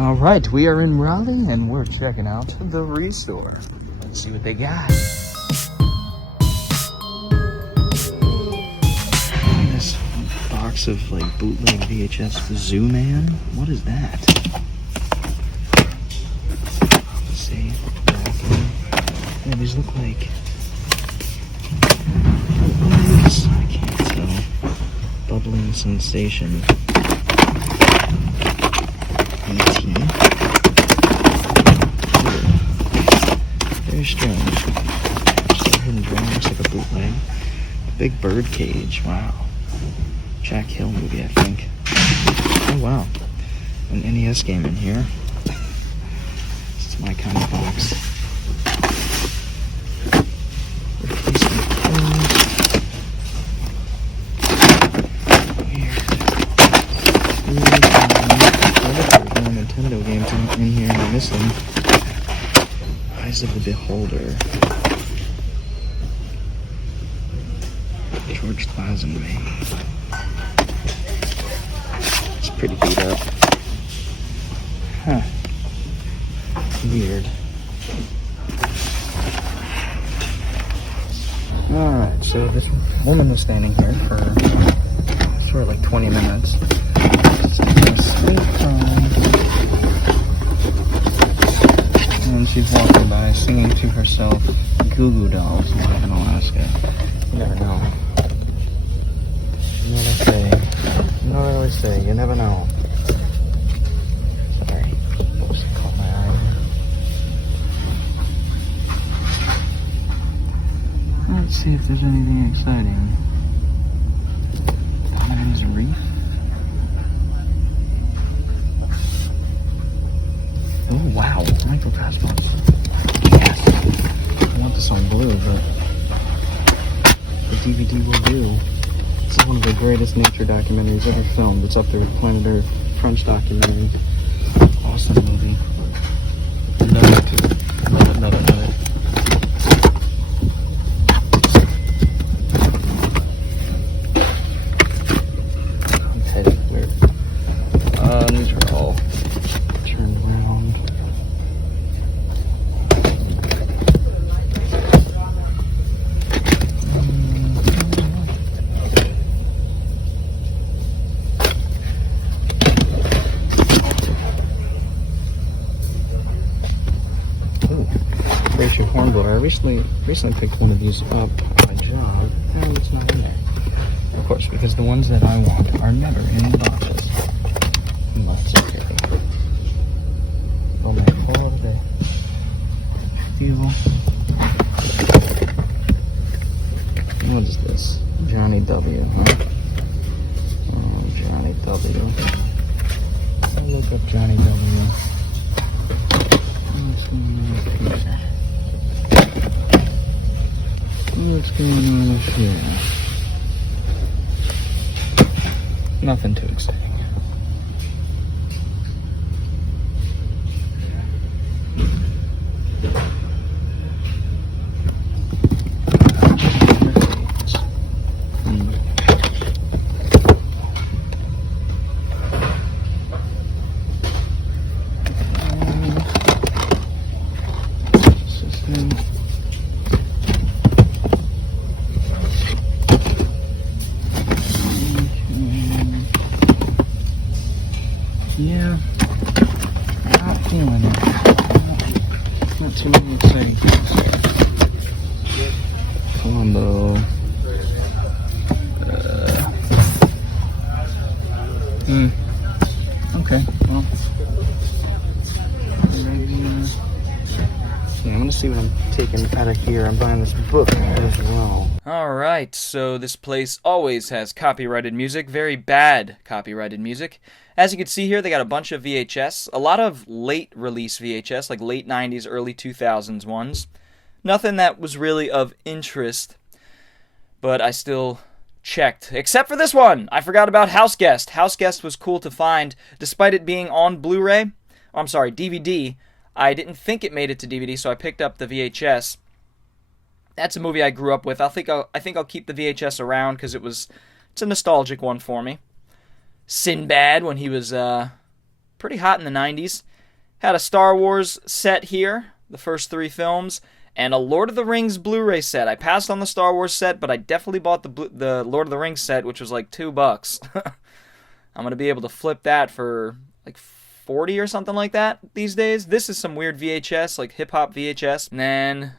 Alright, we are in Raleigh and we're checking out the Restore. Let's see what they got. This box of like bootleg VHS Zoo-Man? What is that? Let's see. Yeah, these look like... I can't tell. Bubbling sensation. Very strange. Still hidden drawing, looks like a bootleg. Big bird cage, wow. Jack Hill movie, I think. Oh wow. An NES game in here. This is my kind of box. Nintendo games in here, and I'm missing Eyes of the Beholder. George Lazenby. It's pretty beat up. Huh. Weird. Alright, so this woman was standing here for sort of like 20 minutes. And she's walking by singing to herself Goo Goo Dolls live in Alaska. You never know. You know what I say? You know what I always say? You never know. Sorry. Just caught my eye. Let's see if there's anything exciting. Diamonds Reef. Oh wow, Michael Cosmos. Yes. I want this on blue, but the DVD will do. This is one of the greatest nature documentaries ever filmed. It's up there with Planet Earth, French documentary. Awesome movie. Love it. Love it, love it, love it. Okay, weird. These are all turned around. Rachel Hornblower. I recently picked one of these up on a job, and it's not in there. Of course, because the ones that I want are never in the boxes. And that's okay. They'll make a horrible day. Evil. What is this? Johnny W, huh? Oh, Johnny W. I'll look up Johnny W. What's going on here? What's going on here? Nothing too exciting. Yeah, not feeling it. Not too many exciting things. Colombo. Okay, well. Yeah, I'm gonna see what I'm taking out of here. I'm buying this book as well. Alright, so this place always has copyrighted music. Very bad copyrighted music. As you can see here, they got a bunch of VHS. A lot of late release VHS, like late 90s, early 2000s ones. Nothing that was really of interest, but I still checked. Except for this one! I forgot about House Guest. House Guest was cool to find, despite it being on Blu-ray. Oh, I'm sorry, DVD. I didn't think it made it to DVD, so I picked up the VHS. That's a movie I grew up with. I think I'll keep the VHS around because it's a nostalgic one for me. Sinbad when he was pretty hot in the 90s. Had a Star Wars set here, the first 3 films, and a Lord of the Rings Blu-ray set. I passed on the Star Wars set, but I definitely bought the Lord of the Rings set, which was like $2. I'm going to be able to flip that for like 40 or something like that these days. This is some weird VHS, like hip-hop VHS. And then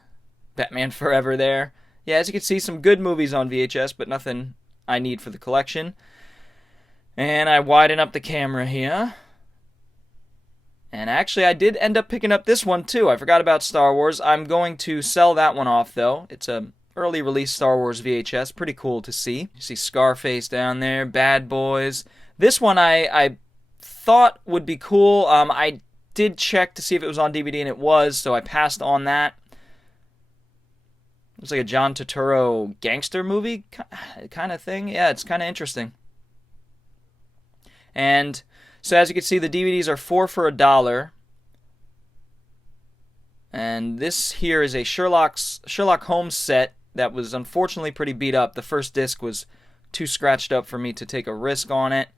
Batman Forever there. Yeah, as you can see, some good movies on VHS, but nothing I need for the collection. And I widen up the camera here. And actually, I did end up picking up this one, too. I forgot about Star Wars. I'm going to sell that one off, though. It's a early release Star Wars VHS. Pretty cool to see. You see Scarface down there, Bad Boys. This one I thought would be cool. I did check to see if it was on DVD, and it was, so I passed on that. Looks like a John Turturro gangster movie kind of thing. Yeah, it's kind of interesting. And so as you can see, the DVDs are 4 for $1. And this here is a Sherlock Holmes set that was unfortunately pretty beat up. The first disc was too scratched up for me to take a risk on it.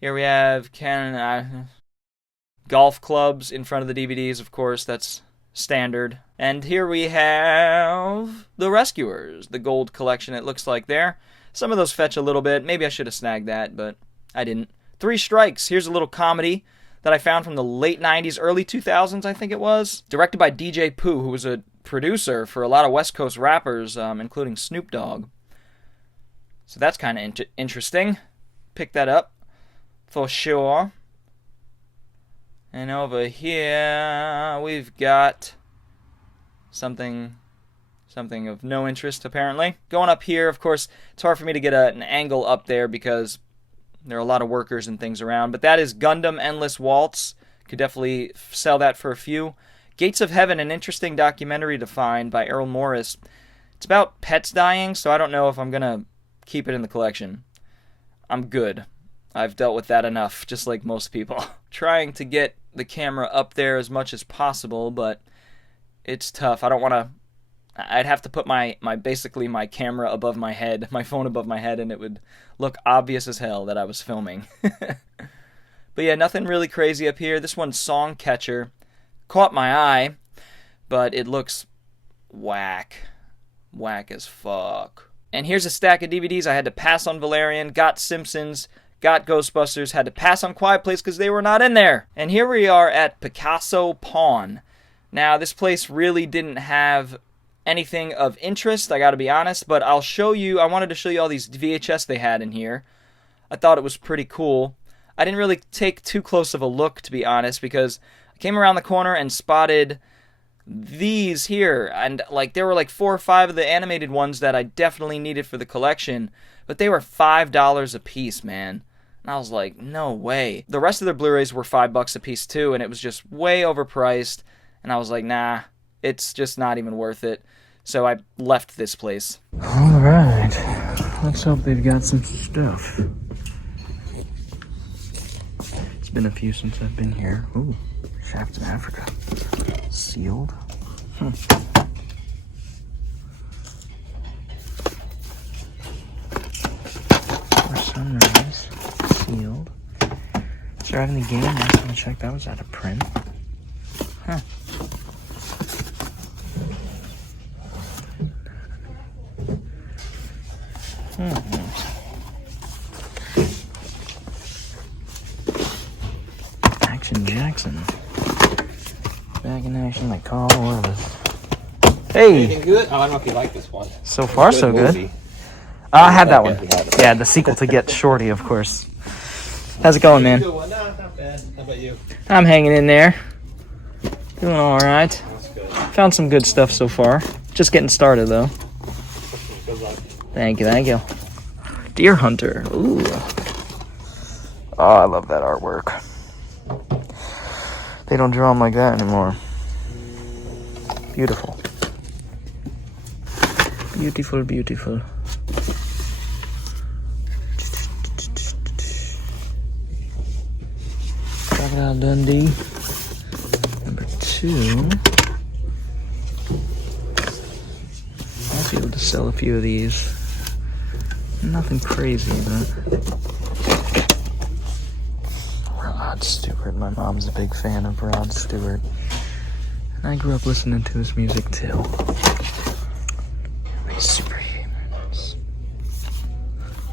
Here we have golf clubs in front of the DVDs, of course. That's standard. And here we have The Rescuers, the gold collection it looks like there. Some of those fetch a little bit. Maybe I should have snagged that, but I didn't. 3 Strikes. Here's a little comedy that I found from the late 90s, early 2000s, I think it was. Directed by DJ Pooh, who was a producer for a lot of West Coast rappers, including Snoop Dogg. So that's kind of interesting. Pick that up for sure. And over here, we've got something of no interest, apparently. Going up here, of course, it's hard for me to get an angle up there because there are a lot of workers and things around. But that is Gundam Endless Waltz. Could definitely sell that for a few. Gates of Heaven, an interesting documentary to find by Errol Morris. It's about pets dying, so I don't know if I'm going to keep it in the collection. I'm good. I've dealt with that enough, just like most people. Trying to get the camera up there as much as possible, but it's tough. I don't want to... I'd have to put basically my camera above my head, my phone above my head, and it would look obvious as hell that I was filming. But yeah, nothing really crazy up here. This one's Song Catcher. Caught my eye, but it looks whack. Whack as fuck. And here's a stack of DVDs. I had to pass on Valerian, got Simpsons, got Ghostbusters, had to pass on Quiet Place because they were not in there. And here we are at Picasso Pawn. Now, this place really didn't have anything of interest, I gotta be honest, but I wanted to show you all these VHS they had in here. I thought it was pretty cool. I didn't really take too close of a look, to be honest, because I came around the corner and spotted these here, and there were 4 or 5 of the animated ones that I definitely needed for the collection, but they were $5 a piece, man. And I was like, no way. The rest of their Blu-rays were $5 a piece too, and it was just way overpriced, and I was like, nah, it's just not even worth it. So I left this place. Alright, let's hope they've got some stuff. It's been a few since I've been here. Ooh, Shafts in Africa. Sealed. Or Sunrise. Sealed. Surviving the Game. Last time I checked, that was out of print. Huh. Action Jackson. Back in action like Carl Willis. Hey! Anything good? Oh, I don't know if you like this one. So far, so good. I had that one. Yeah, the sequel to Get Shorty, of course. How's it going, man? Good one. No, not bad. How about you? I'm hanging in there. Doing alright. That's good. Found some good stuff so far. Just getting started, though. Good luck. Thank you, thank you. Deer Hunter. Ooh. Oh, I love that artwork. They don't draw them like that anymore. Beautiful. Beautiful, beautiful. Crocodile Dundee. Number 2. I'll be able to sell a few of these. Nothing crazy, but... Right. Rod Stewart. My mom's a big fan of Rod Stewart. And I grew up listening to his music too. My superhumans.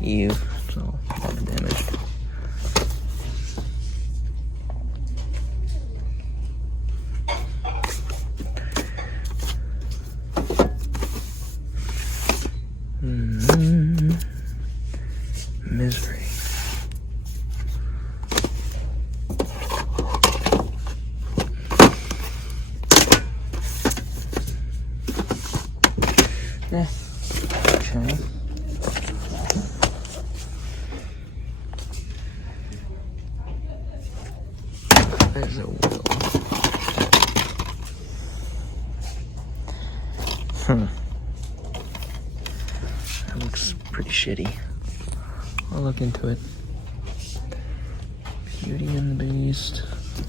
You. It's all damaged. Misery. Yeah. Okay. There's a wheel. That looks pretty shitty. I'll look into it. Beauty and the Beast.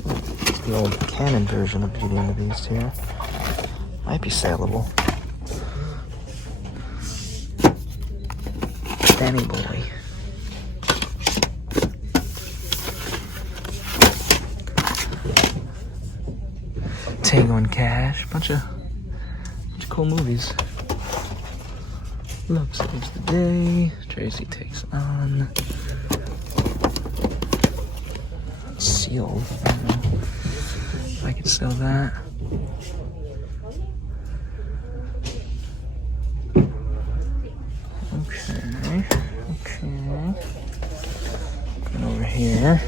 It's the old canon version of Beauty and the Beast here. Might be saleable. Danny Boy. Tango and Cash. Bunch of cool movies. Love Saves the Day. Tracy Takes On. Sealed. I don't know if I could sell that. Okay. Going over here.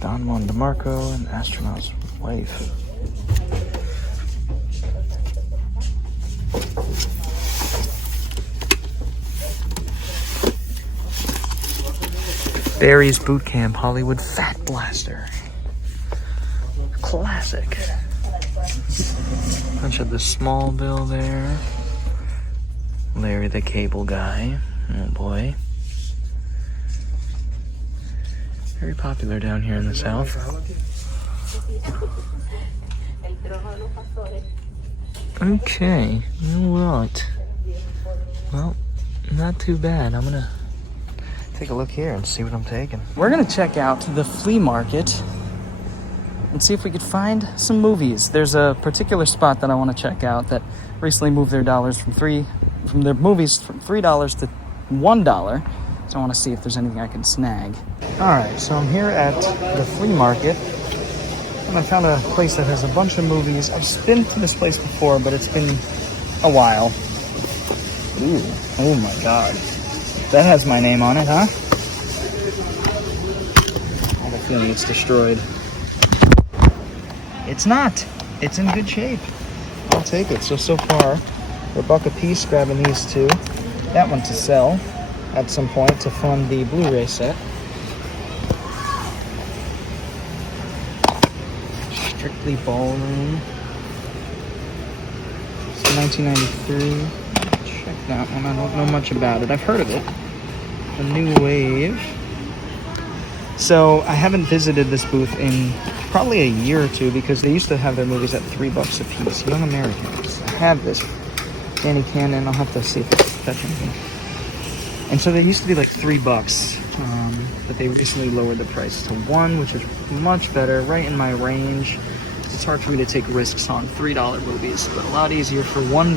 Don Juan DeMarco, an astronaut's wife. Barry's Boot Camp, Hollywood Fat Blaster. Classic. Bunch of the Smallville there. Larry the Cable Guy. Oh boy. Very popular down here in the South. Okay, alright. Well, not too bad. I'm gonna take a look here and see what I'm taking. We're gonna check out the flea market and see if we could find some movies. There's a particular spot that I want to check out that recently moved their dollars from their movies from $3 to $1. So I want to see if there's anything I can snag. Alright, so I'm here at the flea market, and I found a place that has a bunch of movies. I've been to this place before, but it's been a while. Ooh, oh my god. That has my name on it, huh? I have a feeling it's destroyed. It's not. It's in good shape. I'll take it. So far, we're $1 a piece, grabbing these two. That one to sell at some point to fund the Blu-ray set. Strictly Ballroom. It's 1993. Check that one. I don't know much about it. I've heard of it. A New Wave. So I haven't visited this booth in probably a year or two because they used to have their movies at $3 a piece. Young Americans. I have this Danny Cannon. I'll have to see if I can fetch anything. And so they used to be like $3, but they recently lowered the price to $1, which is much better, right in my range. It's hard for me to take risks on $3 movies, but a lot easier for $1.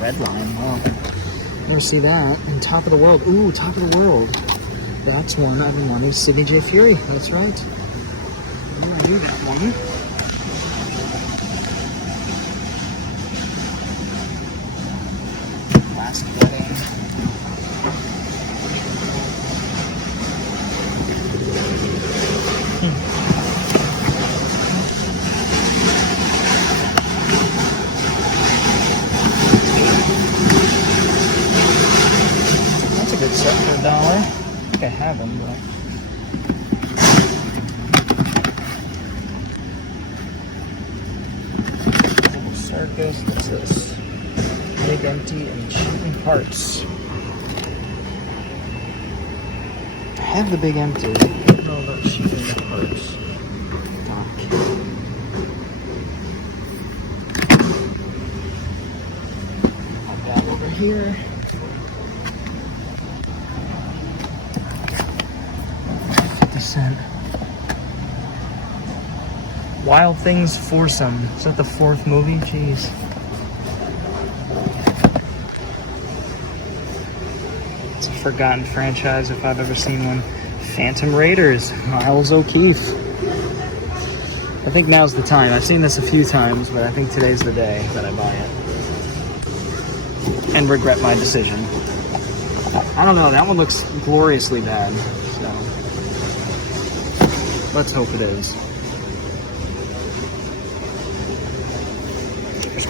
Redline, wow. Never see that. And Top of the World. Ooh, Top of the World. That's one I've been wanting. Sidney J. Fury, that's right. I knew that one. Last Wedding. That's a good set for $1. I think I have them, but... Circus, what's this? Big Empty and Cheating Hearts. have the big empty. I don't know about shooting that hurts. Okay. Put that over here. 50¢. Wild Things Foursome. Is that the 4th movie? Jeez. It's a forgotten franchise if I've ever seen one. Phantom Raiders. Miles O'Keefe. I think now's the time. I've seen this a few times, but I think today's the day that I buy it. And regret my decision. I don't know. That one looks gloriously bad. So let's hope it is.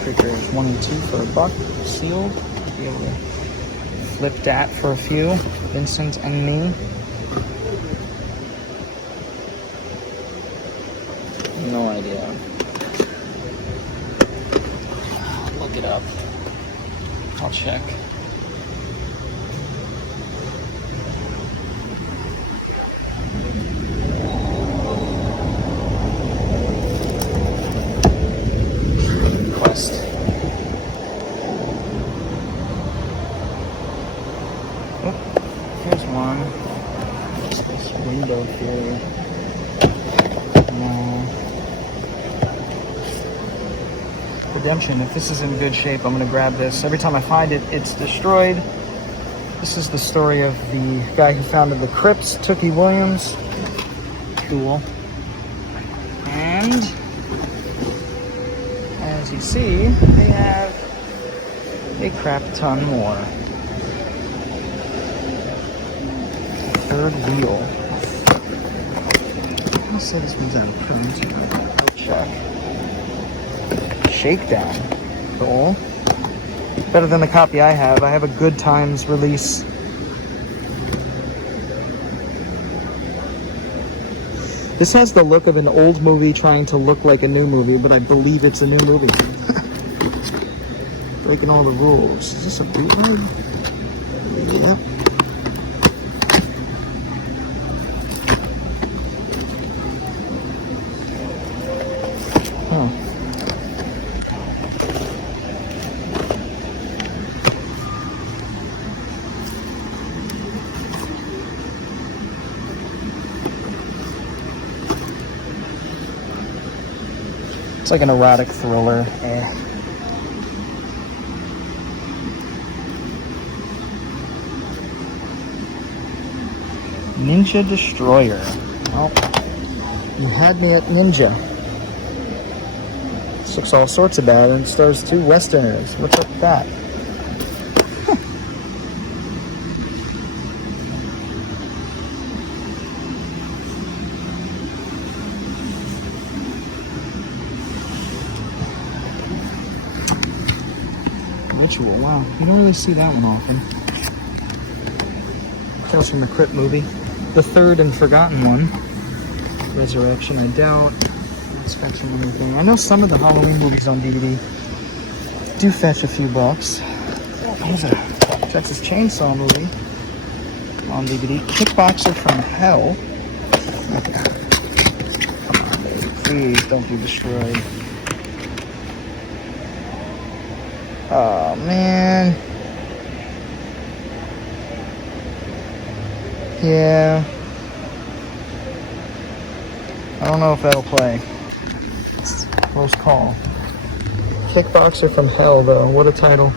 Crickers 1 and 2 for $1, sealed. Be able to flip that for a few. Vincent and me. No idea. Look it up. I'll check. Here's one. Just this window here. No. Redemption. If this is in good shape, I'm going to grab this. Every time I find it, it's destroyed. This is the story of the guy who founded the Crips, Tookie Williams. Cool. And as you see, they have a crap ton more. Third wheel. Let's say this one's out of print. Check. Shakedown. Cool. Better than the copy I have. I have a Good Times release. This has the look of an old movie trying to look like a new movie, but I believe it's a new movie. Breaking all the rules. Is this a bootleg? Yeah. Huh. It's like an erotic thriller. Ninja Destroyer. Well, you had me at Ninja. This looks all sorts of bad and stars 2 Westerners. What's up with that? Ritual, wow. You don't really see that one often. Tales from the Crypt movie. The third and forgotten one. Resurrection, I doubt. It's fetching anything. I know some of the Halloween movies on DVD do fetch a few bucks. There's a Texas Chainsaw movie on DVD. Kickboxer from Hell. Come on, baby. Please don't be destroyed. Oh, man. Yeah. I don't know if that'll play. It's a close call. Kickboxer from Hell, though. What a title.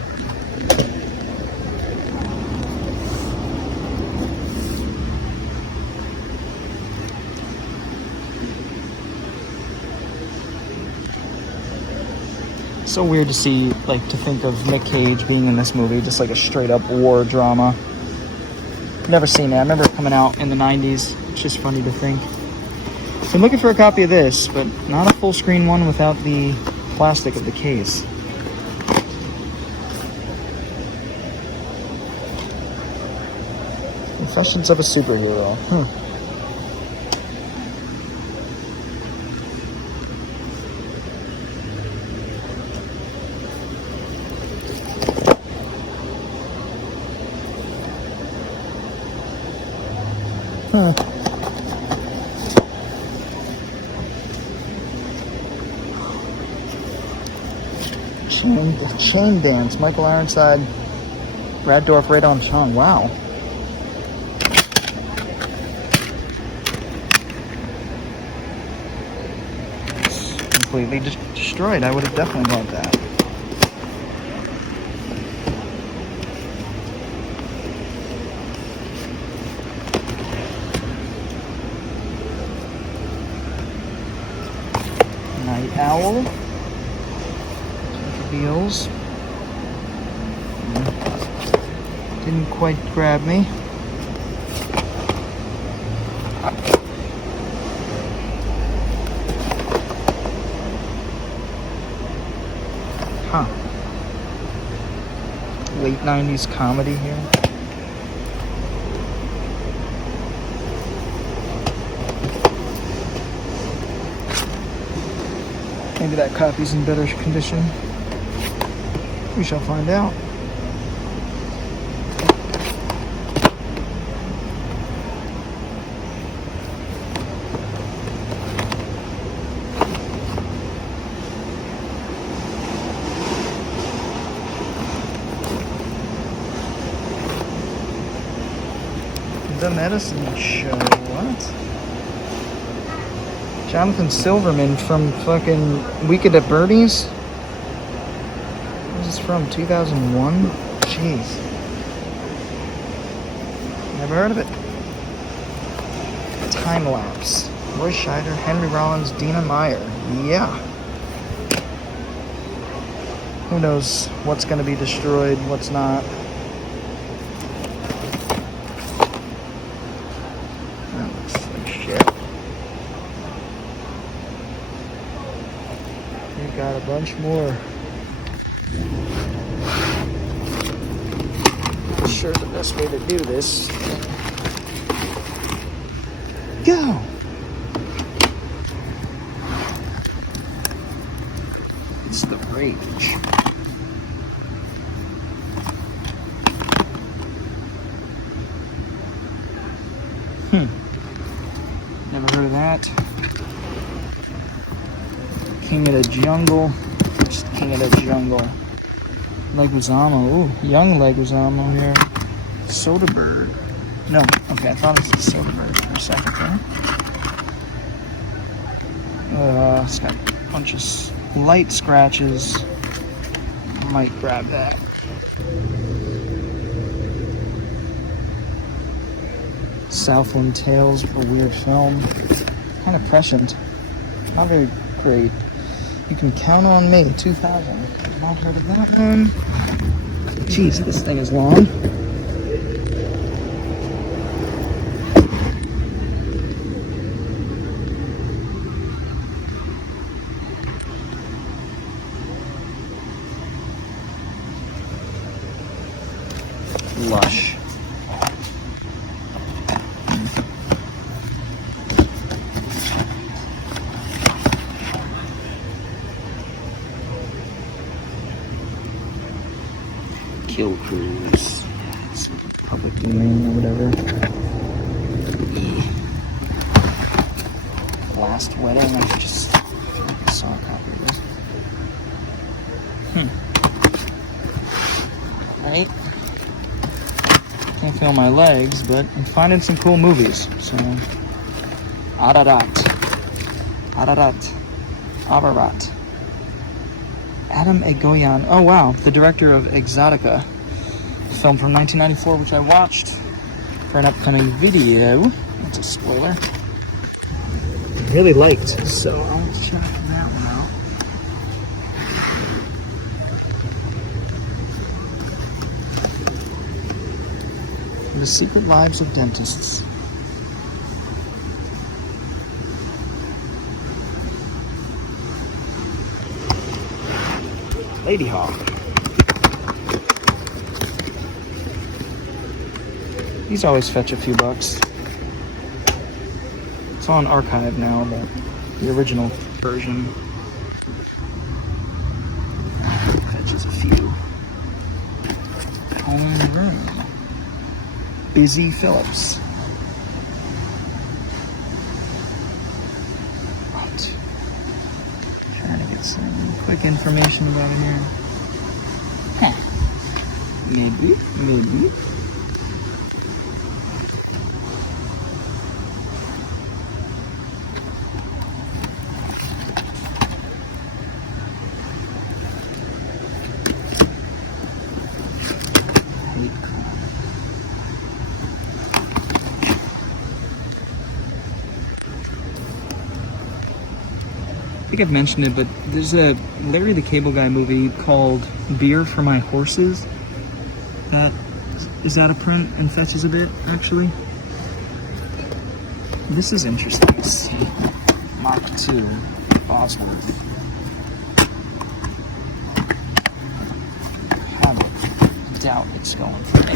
So weird to see, like, to think of Nick Cage being in this movie, just like a straight up war drama. Never seen it. I remember it coming out in the 90s. It's just funny to think. I'm looking for a copy of this, but not a full screen one without the plastic of the case. Confessions of a Superhero. Chain Dance, Michael Ironside, Raddorf, Radon Chong. Wow. It's completely destroyed. I would have definitely bought that. Night Owl. Deals. Didn't quite grab me. Huh. Late 90s comedy here. Maybe that copy's in better condition. We shall find out. The Medicine Show. What? Jonathan Silverman from fucking Weekend at Bernie's? What is this from? 2001? Jeez. Never heard of it. Time Lapse. Roy Scheider, Henry Rollins, Dina Meyer. Yeah. Who knows what's going to be destroyed, what's not. That looks like shit. We got a bunch more. Not sure the best way to do this. Go! It's the Rage. Never heard of that. King of the Jungle. Just King of the Jungle. Leguizamo. Ooh, young Leguizamo here. Soderbergh. No, okay, I thought it was Soderbergh for a second there. It's got a bunch of light scratches. Might grab that. Southland Tales, a weird film. Kind of prescient. Not very great. You Can Count on Me, 2000. Not heard of that one. Jeez, this thing is long. Lush. Kill Cruise. It's public domain or whatever. Last Wedding. I just saw a copy of this. Right? Can't feel my legs, but I'm finding some cool movies. So, Ararat. Adam Egoyan. Oh wow, the director of Exotica, a film from 1994, which I watched for an upcoming video. That's a spoiler. Really liked, so I'll check that one out. The Secret Lives of Dentists. Lady Hawk. These always fetch a few bucks. It's on archive now, but the original version fetches a few. Home Room. Busy Phillips. What? Trying to get some quick information about it here. Maybe. I think I've mentioned it, but there's a Larry the Cable Guy movie called Beer for My Horses. Is that a print and fetches a bit, actually? This is interesting to see. Mach 2, Bosworth. I have a doubt it's going for me.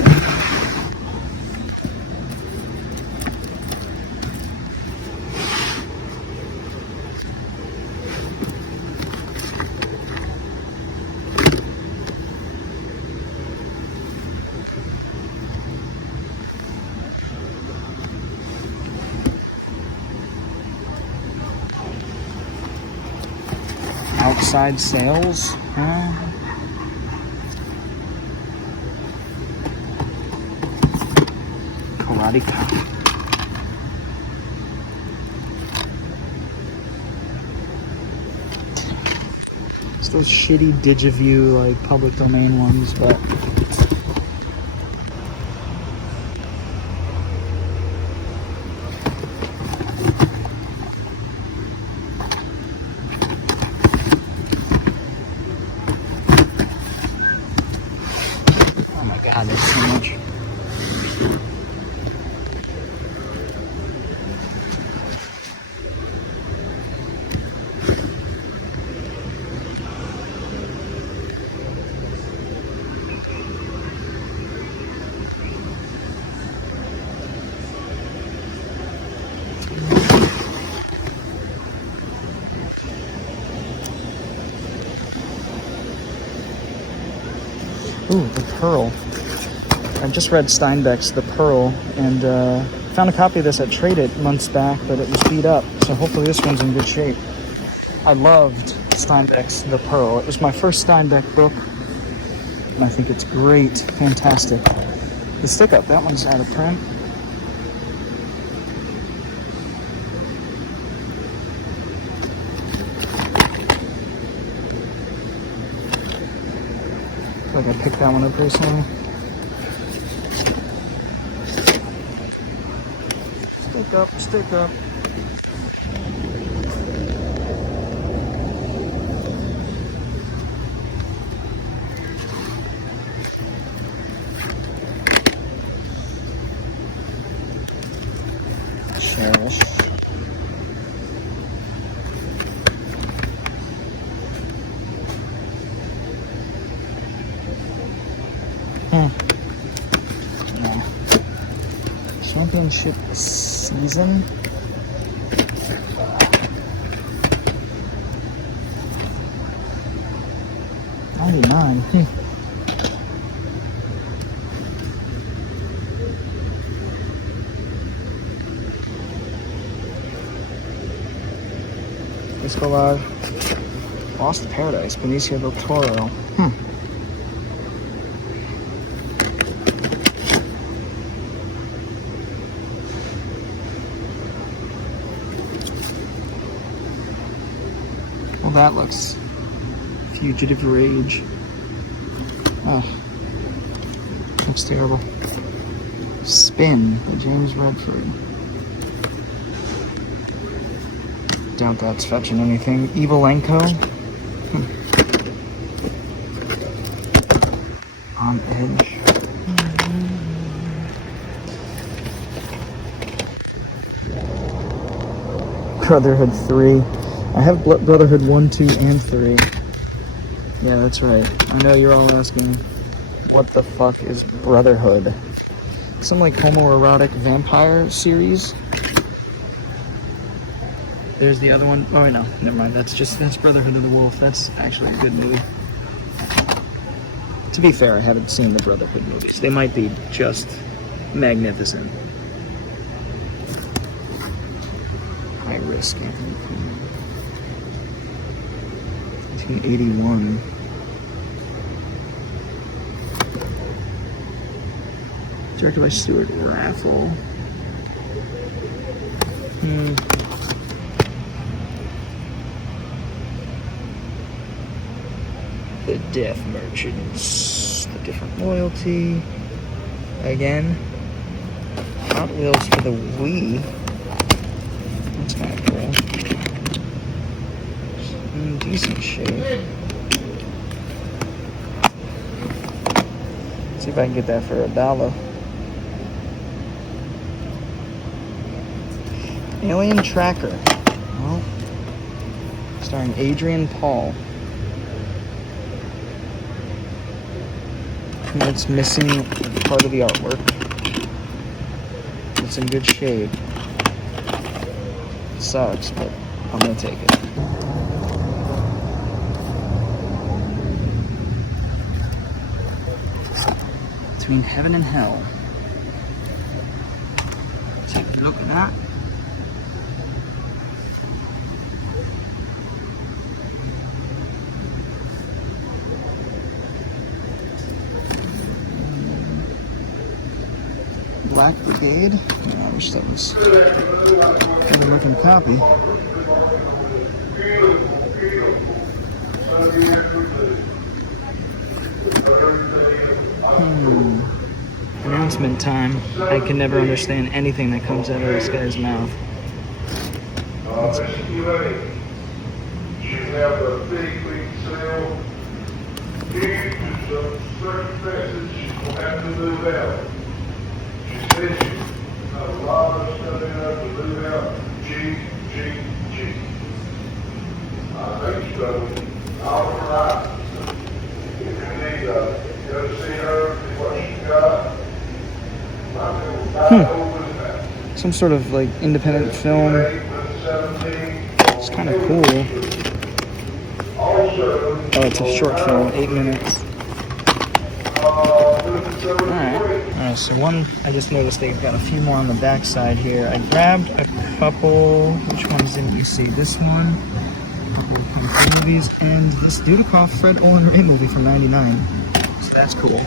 Outside sales? Karate Cop. It's those shitty Digiview, like, public domain ones, but... God, there's so much. Ooh, the Pearl. I just read Steinbeck's The Pearl, and found a copy of this at Trade It months back, but it was beat up, so hopefully this one's in good shape. I loved Steinbeck's The Pearl. It was my first Steinbeck book, and I think it's great, fantastic. The stick-up, that one's out of print. I feel like I picked that one up recently. Stick up. Cherish. No. Championship season. $99. Disco Live. Lost Paradise. Benicio del Toro. Well, that looks Fugitive Rage. Oh, looks terrible. Spin by James Redford. Doubt that's fetching anything. Evilenko. On Edge. Brotherhood 3. I have Brotherhood 1, 2, and 3. Yeah, that's right. I know you're all asking, what the fuck is Brotherhood? Some like homoerotic vampire series. There's the other one. Oh, no, never mind. That's Brotherhood of the Wolf. That's actually a good movie. To be fair, I haven't seen the Brotherhood movies. They might be just magnificent. High Risk, Anthony Quinn. 1981. Directed by Stuart Raffle. The Death Merchants. The Different Loyalty. Again. Hot Wheels for the Wii. That's kind of cool. In decent shape. See if I can get that for $1. Alien Tracker. Well, starring Adrian Paul. And it's missing part of the artwork. It's in good shape. It sucks, but I'm gonna take it. Between Heaven and Hell. Take a look at that. Black Brigade. Oh, I wish that was a good looking copy. Announcement time. I can never understand anything that comes out of this guy's mouth. Some sort of like independent film. It's kind of cool. Oh, it's a short film, 8 minutes. Alright, so one, I just noticed they've got a few more on the back side here. I grabbed a couple, which ones didn't you see? This one, a couple of Kung Fu movies, and this Dudikoff Fred Olin Ray movie from '99. So that's cool.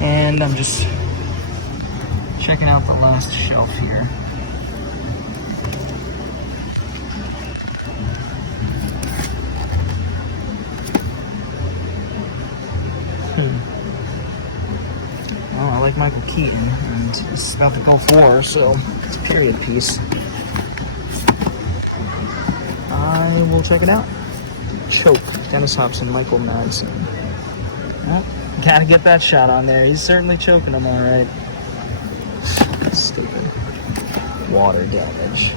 And I'm just checking out the last shelf here. Well, I like Michael Keaton, and it's about the Gulf War, so it's a period piece. I will check it out. Choke, Dennis Hopson, Michael Madsen. Well, gotta get that shot on there. He's certainly choking him all right. Stupid. Water damage.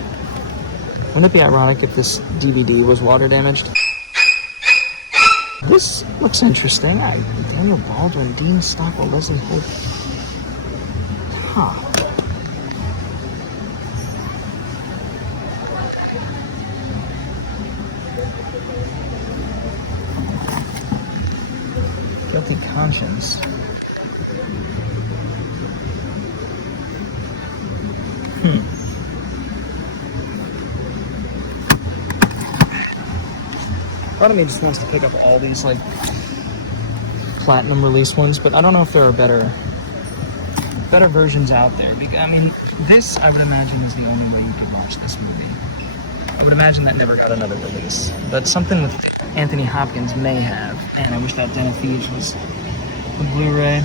Wouldn't it be ironic if this DVD was water damaged? This looks interesting. Daniel Baldwin, Dean Stockwell, Leslie Hope. Huh. Guilty Conscience. Part of me just wants to pick up all these like platinum release ones, but I don't know if there are better versions out there. I mean, this I would imagine is the only way you could watch this movie. I would imagine that never got another release, but something with Anthony Hopkins may have. Man, I wish that Den of Thieves was the Blu-ray.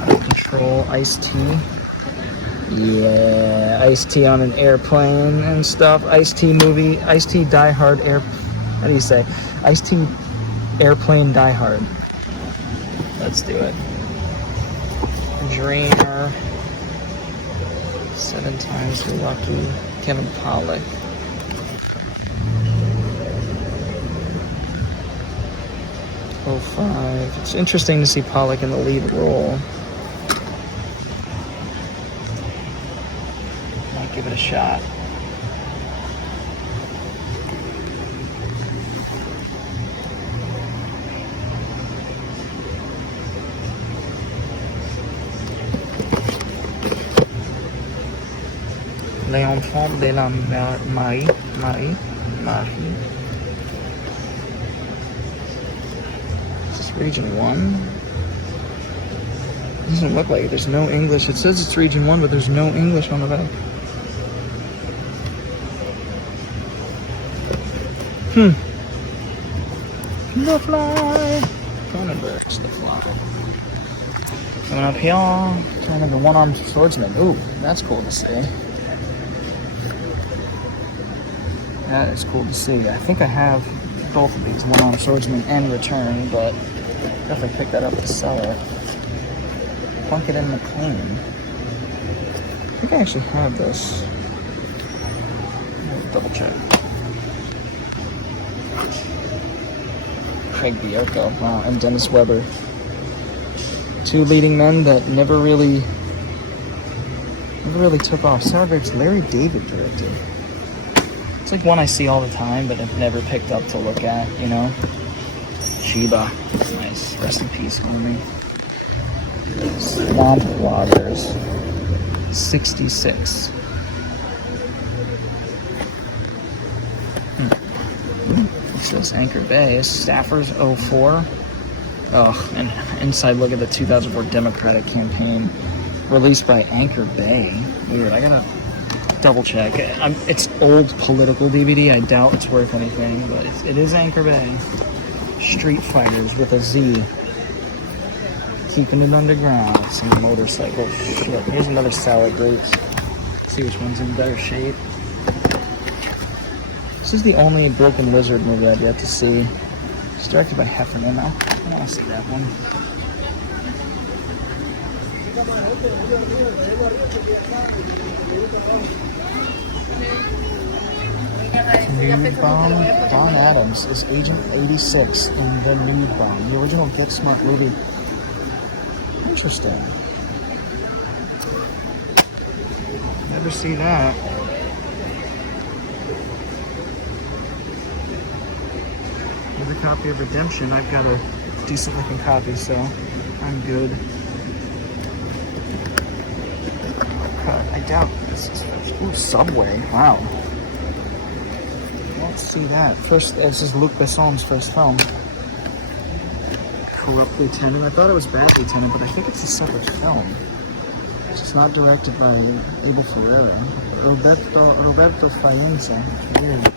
Out of Control, Ice-T. Yeah, Ice-T on an airplane and stuff. Ice-T movie, Ice-T Die Hard how do you say? Ice-T Airplane Die Hard. Let's do it. Dreamer. 7 Times Lucky. Kevin Pollak. Oh, 05. It's interesting to see Pollak in the lead role. Give it a shot. L'Enfant de la Marie. Is this Region 1? Doesn't look like it. There's no English. It says it's region 1, but there's no English on the back. The fly. Countermeasures, the fly. Coming up here, kind of a one-armed swordsman. Ooh, that's cool to see. That is cool to see. I think I have both of these, one-armed swordsman and return, but definitely pick that up to sell it. Plunk it in McLean. I think I actually have this. Double check. Craig Bierko, wow, and Dennis Weber. Two leading men that never really took off. Cyborg's Larry David directed. It's like one I see all the time, but I've never picked up to look at, you know? Sheba. Nice. Rest in peace, homie. Swamp Waters. 66. What's this? Anchor Bay. Staffers 04. Oh, and inside look at the 2004 Democratic campaign. Released by Anchor Bay. Weird. I gotta double check. It's old political DVD. I doubt it's worth anything, but it is Anchor Bay. Street Fighters with a Z. Keeping it underground. Some motorcycle shit. Here's another salad grapes. See which one's in better shape. This is the only Broken Lizard movie I've yet to see. It's directed by Heffernan. I want to see that one. Nude Bomb. Don Adams is Agent 86 in The Nude Bomb, the original Get Smart movie. Interesting. Never see that. With a copy of Redemption, I've got a decent looking copy, so I'm good. I doubt this is first. Ooh, Subway. Wow. Let's see that. First, this is Luc Besson's first film. Corrupt Lieutenant. I thought it was Bad Lieutenant, but I think it's a separate film. It's just not directed by Abel Ferrara. Roberto Faenza. Weird.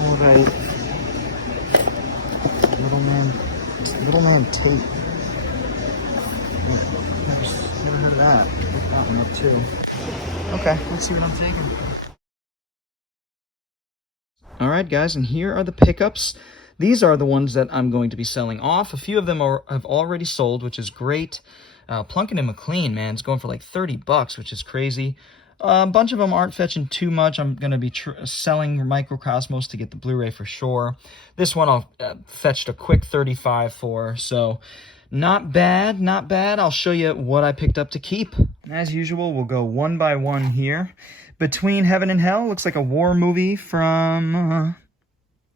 Alright. Little Man Tate. Never heard of that. Look that one up too. Okay, let's see what I'm taking. Alright guys, and here are the pickups. These are the ones that I'm going to be selling off. A few of them have already sold, which is great. Plunkett and McLean, man, it's going for like $30, which is crazy. A bunch of them aren't fetching too much. I'm going to be selling Microcosmos to get the Blu-ray for sure. This one I'll fetched a quick 35 for, so not bad, not bad. I'll show you what I picked up to keep. As usual, we'll go one by one here. Between Heaven and Hell looks like a war movie from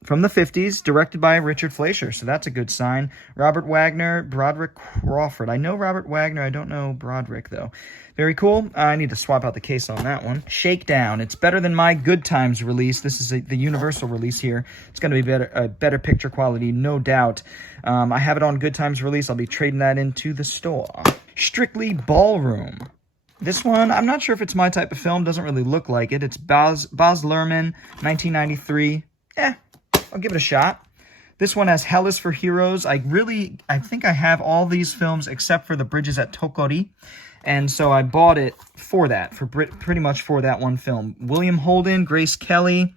the 50s, directed by Richard Fleischer, so that's a good sign. Robert Wagner, Broderick Crawford. I know Robert Wagner, I don't know Broderick, though. Very cool. I need to swap out the case on that one. Shakedown. It's better than my Good Times release. This is the Universal release here. It's going to be better picture quality, no doubt. I have it on Good Times release. I'll be trading that into the store. Strictly Ballroom. This one, I'm not sure if it's my type of film. Doesn't really look like it. It's Baz Luhrmann, 1993. I'll give it a shot. This one has Hell is for Heroes. I think I have all these films except for The Bridges at Tokori. And so I bought it for that, pretty much for that one film. William Holden, Grace Kelly.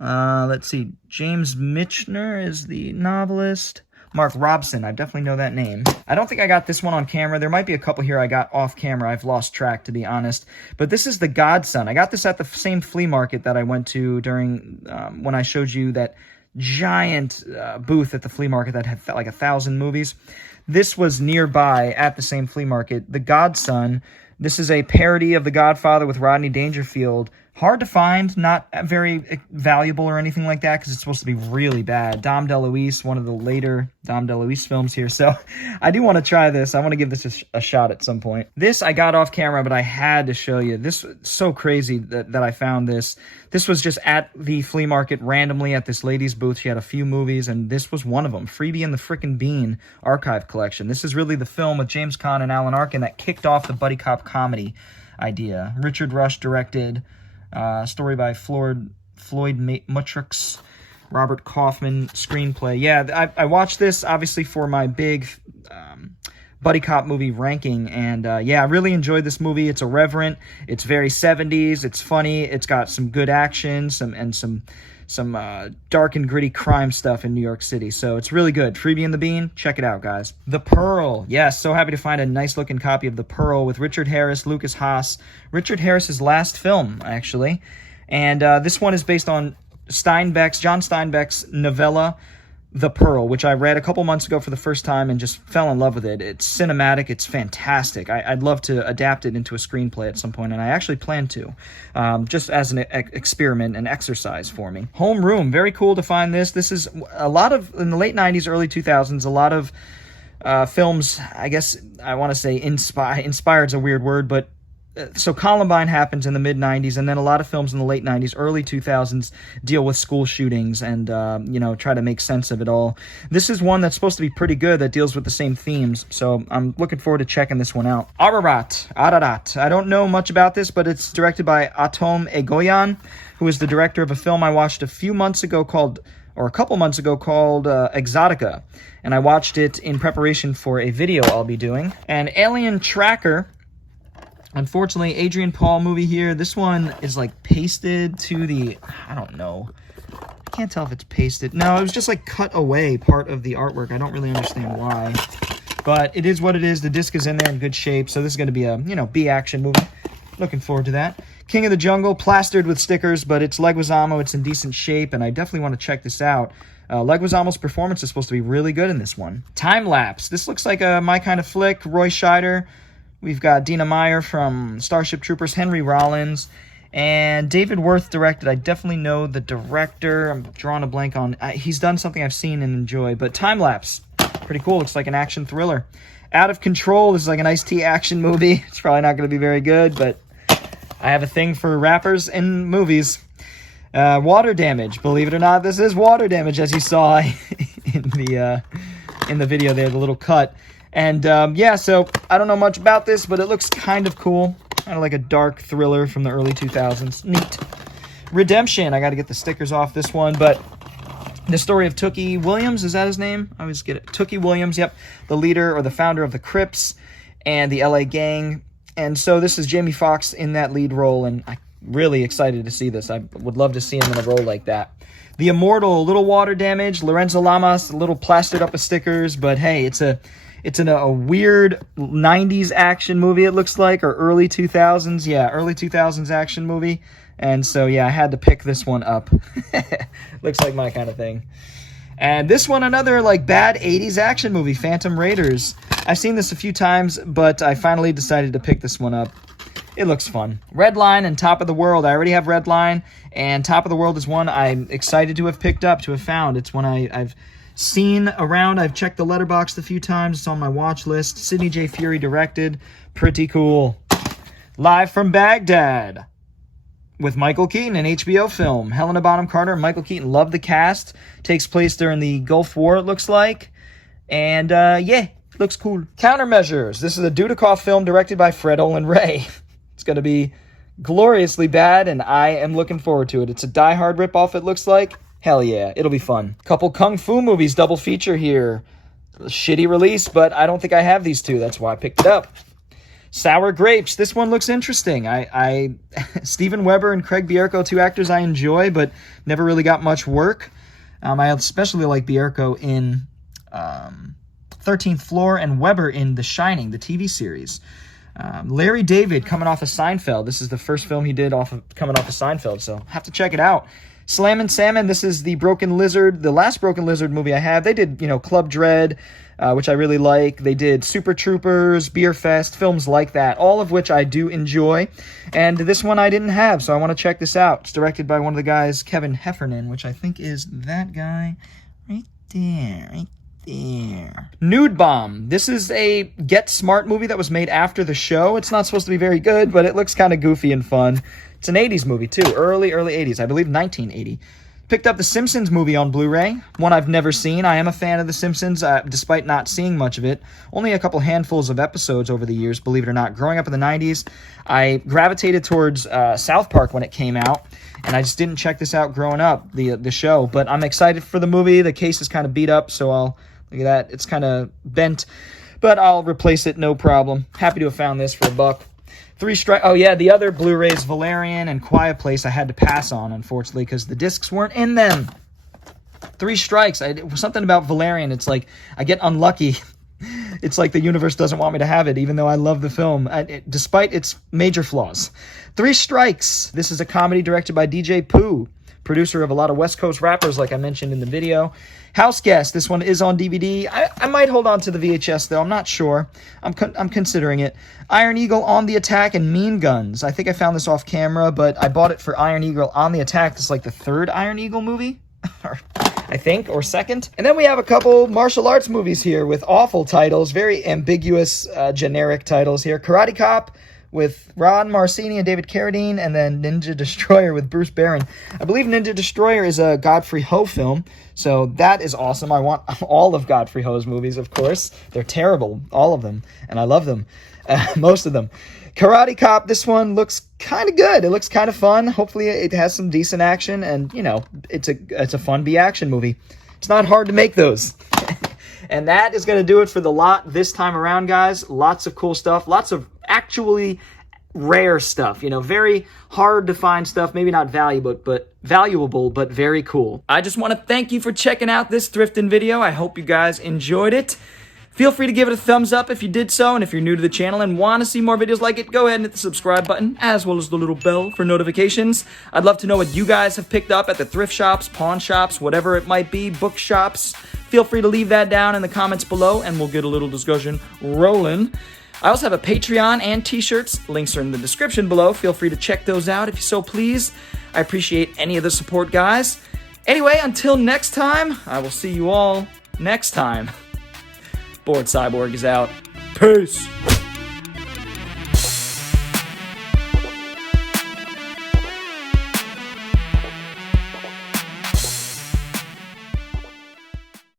Let's see. James Michener is the novelist. Mark Robson, I definitely know that name. I don't think I got this one on camera. There might be a couple here I got off camera. I've lost track, to be honest. But this is The Godson. I got this at the same flea market that I went to during when I showed you that giant booth at the flea market that had like 1,000 movies. This was nearby at the same flea market. The Godson. This is a parody of The Godfather with Rodney Dangerfield Hard to find, not very valuable or anything like that, because it's supposed to be really bad. Dom DeLuise, one of the later Dom DeLuise films here. So I do want to try this. I want to give this a shot at some point. This I got off camera, but I had to show you. This was so crazy that I found this. This was just at the flea market randomly at this lady's booth. She had a few movies, and this was one of them. Freebie and the Frickin' Bean Archive Collection. This is really the film with James Caan and Alan Arkin that kicked off the buddy cop comedy idea. Richard Rush directed. Story by Floyd Mutrux, Robert Kaufman, screenplay. Yeah, I watched this, obviously, for my big buddy cop movie ranking, and yeah, I really enjoyed this movie. It's irreverent, it's very 70s, it's funny, it's got some good action, some dark and gritty crime stuff in New York City, so it's really good. Freebie and the Bean, check it out, guys. The Pearl, yes, so happy to find a nice-looking copy of The Pearl with Richard Harris, Lucas Haas, Richard Harris's last film, actually, and this one is based on John Steinbeck's novella, The Pearl, which I read a couple months ago for the first time and just fell in love with it. It's cinematic. It's fantastic. I'd love to adapt it into a screenplay at some point, and I actually plan to, just as an experiment, an exercise for me. Homeroom, very cool to find this. This is a lot of, in the late 90s, early 2000s, a lot of films, I guess I want to say inspired's a weird word, but so Columbine happens in the mid-90s, and then a lot of films in the late 90s, early 2000s deal with school shootings and, try to make sense of it all. This is one that's supposed to be pretty good that deals with the same themes, so I'm looking forward to checking this one out. Ararat. I don't know much about this, but it's directed by Atom Egoyan, who is the director of a film I watched a couple months ago called Exotica, and I watched it in preparation for a video I'll be doing. And Alien Tracker, unfortunately, Adrian Paul movie here. This one is like pasted to the, I don't know. I can't tell if it's pasted. No, it was just like cut away part of the artwork. I don't really understand why. But it is what it is. The disc is in there in good shape. So this is going to be a, B-action movie. Looking forward to that. King of the Jungle, plastered with stickers, but it's Leguizamo. It's in decent shape, and I definitely want to check this out. Leguizamo's performance is supposed to be really good in this one. Time Lapse. This looks like my kind of flick. Roy Scheider. We've got Dina Meyer from Starship Troopers, Henry Rollins, and David Worth directed. I definitely know the director. I'm drawing a blank on. He's done something I've seen and enjoy, but Time Lapse, pretty cool. Looks like an action thriller. Out of Control. This is like an Ice-T action movie. It's probably not going to be very good, but I have a thing for rappers in movies. Water Damage. Believe it or not, this is Water Damage, as you saw in the video there, the little cut. And, so I don't know much about this, but it looks kind of cool. Kind of like a dark thriller from the early 2000s. Neat. Redemption. I got to get the stickers off this one, but the story of Tookie Williams, is that his name? I always get it. Tookie Williams, yep. The leader or the founder of the Crips and the LA Gang. And so this is Jamie Foxx in that lead role, and I'm really excited to see this. I would love to see him in a role like that. The Immortal, a little Water Damage. Lorenzo Lamas, a little plastered up with stickers, but hey, it's a weird 90s action movie, it looks like, or early 2000s. Yeah, early 2000s action movie. And so, yeah, I had to pick this one up. Looks like my kind of thing. And this one, another, bad 80s action movie, Phantom Raiders. I've seen this a few times, but I finally decided to pick this one up. It looks fun. Redline and Top of the World. I already have Redline, and Top of the World is one I'm excited to have picked up, to have found. It's one I've seen around. I've checked the Letterboxd a few times. It's on my watch list. Sidney J. Furie directed. Pretty cool. Live from Baghdad with Michael Keaton, an HBO film. Helena Bonham Carter and Michael Keaton. Love the cast. Takes place during the Gulf War, it looks like. And, looks cool. Countermeasures. This is a Dudikoff film directed by Fred Olen Ray. It's going to be gloriously bad, and I am looking forward to it. It's a Die Hard ripoff, it looks like. Hell yeah, it'll be fun. Couple Kung Fu movies, double feature here. Shitty release, but I don't think I have these two. That's why I picked it up. Sour Grapes. This one looks interesting. Steven Weber and Craig Bierko, two actors I enjoy, but never really got much work. I especially like Bierko in 13th Floor and Weber in The Shining, the TV series. Larry David coming off of Seinfeld. This is the first film he did coming off of Seinfeld, so have to check it out. Slammin' Salmon, this is the Broken Lizard, the last Broken Lizard movie I have. They did, Club Dread, which I really like. They did Super Troopers, Beer Fest, films like that, all of which I do enjoy. And this one I didn't have, so I want to check this out. It's directed by one of the guys, Kevin Heffernan, which I think is that guy right there, Nude Bomb. This is a Get Smart movie that was made after the show. It's not supposed to be very good, but it looks kind of goofy and fun. It's an 80s movie, too. Early 80s. I believe 1980. Picked up the Simpsons movie on Blu-ray. One I've never seen. I am a fan of the Simpsons, despite not seeing much of it. Only a couple handfuls of episodes over the years, believe it or not. Growing up in the 90s, I gravitated towards South Park when it came out, and I just didn't check this out growing up, the show. But I'm excited for the movie. The case is kind of beat up, so I'll... Look at that. It's kind of bent, but I'll replace it, no problem. Happy to have found this for $1. 3 strikes. Oh, yeah, the other Blu-rays, Valerian and Quiet Place, I had to pass on, unfortunately, because the discs weren't in them. 3 strikes. Something about Valerian, it's like I get unlucky. It's like the universe doesn't want me to have it, even though I love the film, despite its major flaws. 3 strikes. This is a comedy directed by DJ Pooh, producer of a lot of West Coast rappers, like I mentioned in the video. House Guest, this one is on DVD. I might hold on to the VHS, though. I'm not sure. I'm considering it. Iron Eagle on the Attack and Mean Guns. I think I found this off camera, but I bought it for Iron Eagle on the Attack. This is like the 3rd Iron Eagle movie, I think, or 2nd. And then we have a couple martial arts movies here with awful titles, very ambiguous, generic titles here. Karate Cop with Ron Marcini and David Carradine, and then Ninja Destroyer with Bruce Barron. I believe Ninja Destroyer is a Godfrey Ho film, so that is awesome. I want all of Godfrey Ho's movies, of course. They're terrible, all of them, and I love them, most of them. Karate Cop, this one looks kind of good. It looks kind of fun. Hopefully it has some decent action, and, it's a fun B-action movie. It's not hard to make those. And that is going to do it for the lot this time around, guys. Lots of cool stuff. Lots of actually rare stuff. Very hard to find stuff. Maybe not valuable, but very cool. I just want to thank you for checking out this Thriftin video. I hope you guys enjoyed it. Feel free to give it a thumbs up if you did so, and if you're new to the channel and want to see more videos like it, go ahead and hit the subscribe button, as well as the little bell for notifications. I'd love to know what you guys have picked up at the thrift shops, pawn shops, whatever it might be, bookshops. Feel free to leave that down in the comments below, and we'll get a little discussion rolling. I also have a Patreon and t-shirts. Links are in the description below. Feel free to check those out if you so please. I appreciate any of the support, guys. Anyway, until next time, I will see you all next time. Bored Cyborg is out. Peace.